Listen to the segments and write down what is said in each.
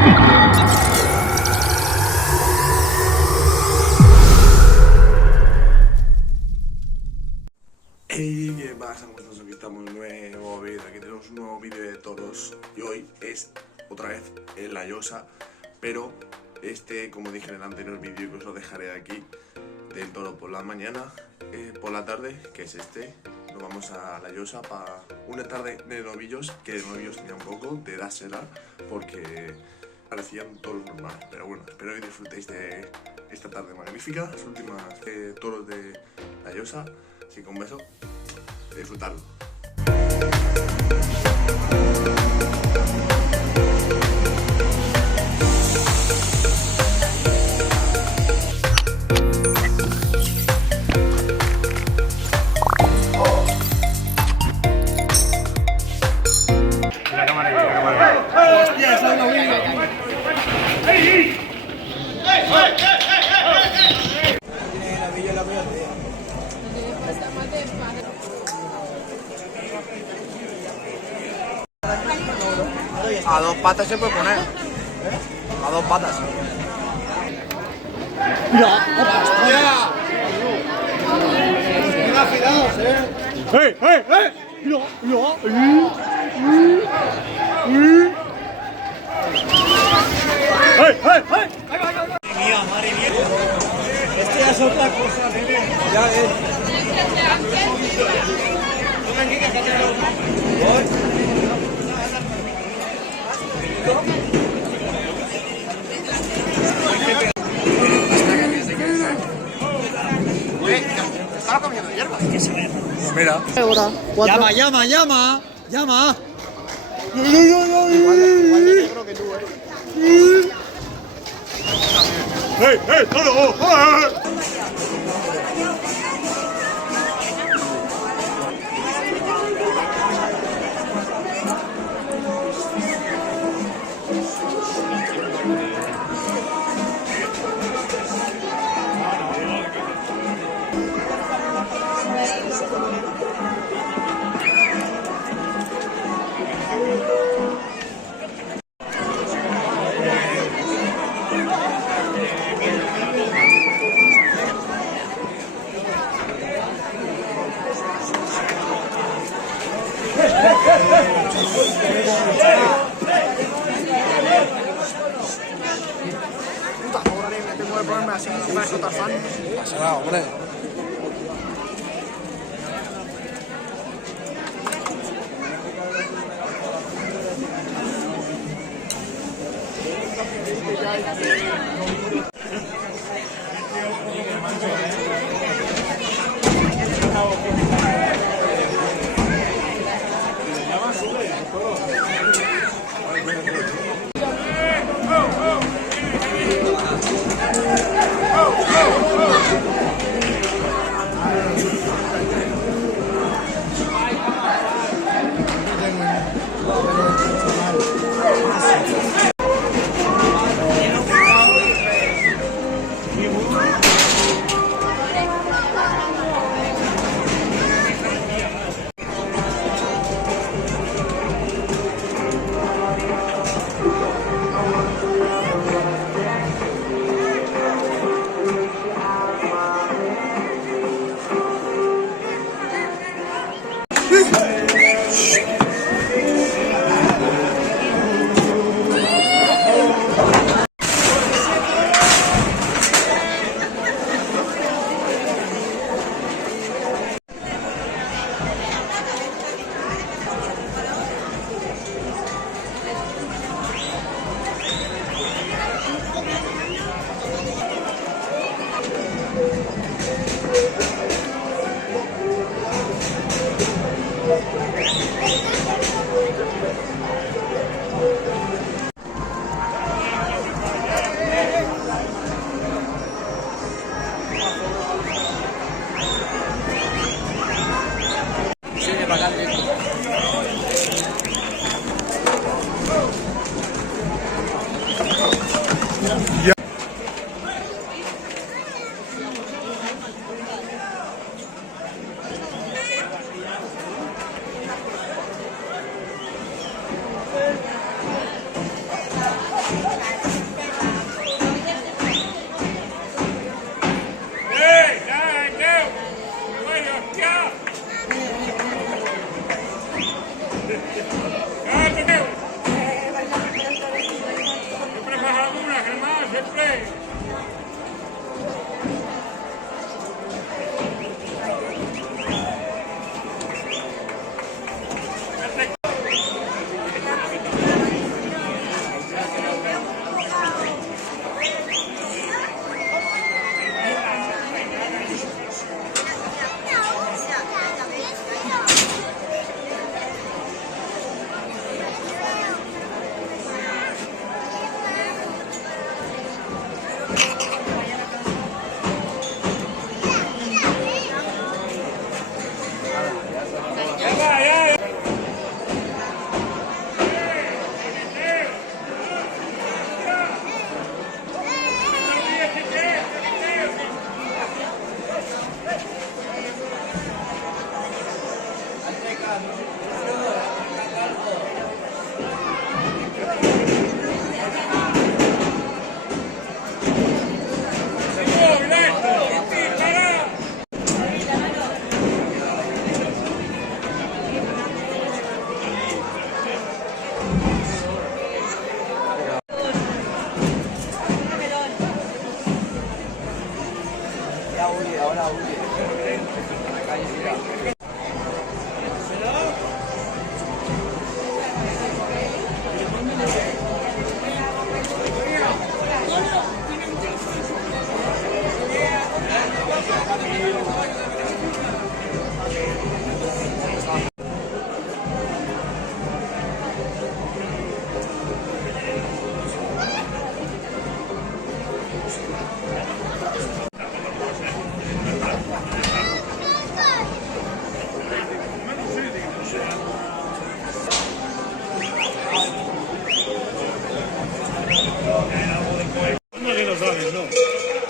Hey, ¿qué pasa? Aquí estamos en un nuevo vídeo, aquí tenemos un nuevo vídeo de toros y hoy es otra vez en La Llosa, pero como dije en el anterior vídeo que os lo dejaré aquí, del toro por la mañana, por la tarde, que es nos vamos a La Llosa para una tarde de novillos, que de novillos tenía un poco, de dársela, porque parecían toros normales, pero bueno, espero que disfrutéis de esta tarde magnífica, las últimas toros de La Llosa. Así que un beso, disfrutarlo. La cámara. Hostia, esa es la vida. A dos patas se puede poner. A dos patas. Mira, hostia. Mira, afilados, ¡Hey! Mira, mira. ¡Hey! Madre mía. Esto ya es otra cosa, nene. Ya ves. Ven aquí, que Estaba comiendo hierbas. Mira. Llama. Igual de negro que tú, ¡Hey, toro! Puta, ahora me tengo que ponerme así, que parezco Tarzán. Pasará, hombre.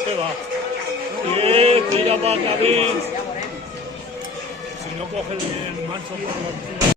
se va. Y tira para David. Si no coge el manso por la